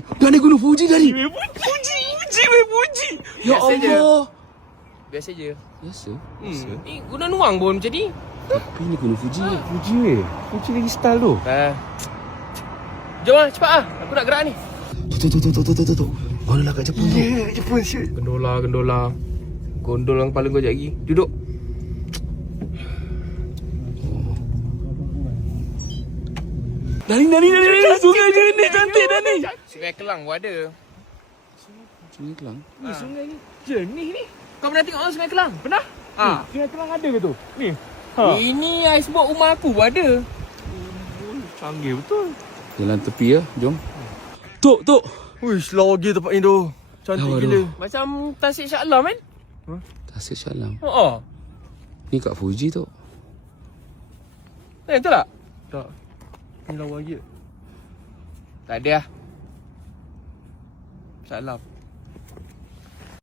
dah naik gunung Fuji tadi. Puji. Ya Allah. Biasa je. Biasa. Ni Gunung Nuang pun macam ni. Tapi ni gunung Fuji. Fuji lagi style tu. Jom lah, cepat lah. Aku nak gerak ni. Tu. Mana lah kat Jepun tu? Jepun shit. Gondola. Gondol yang kepala kau sekejap lagi. Duduk. Nani. Sungai dia ni cantik dah ni. Sungai Kelang pun ada. Sungai Kelang. Ni sungai ni jernih ni. Kau pernah tengok Sungai Kelang? Pernah? Sungai Kelang ada ke tu? Ni. Ini icebox rumah aku pun ada. Canggih betul. Jalan tepi ya, jom. Tok. Wish, lawa gila tempat ni tu. Cantik Lawa gila. Macam Tasik Shah Alam kan? Tasik Shah Alam. Ni kat Fuji tu. Betul tak? Tak. Ni lawa gila. Tak ada lah. Shah Alam.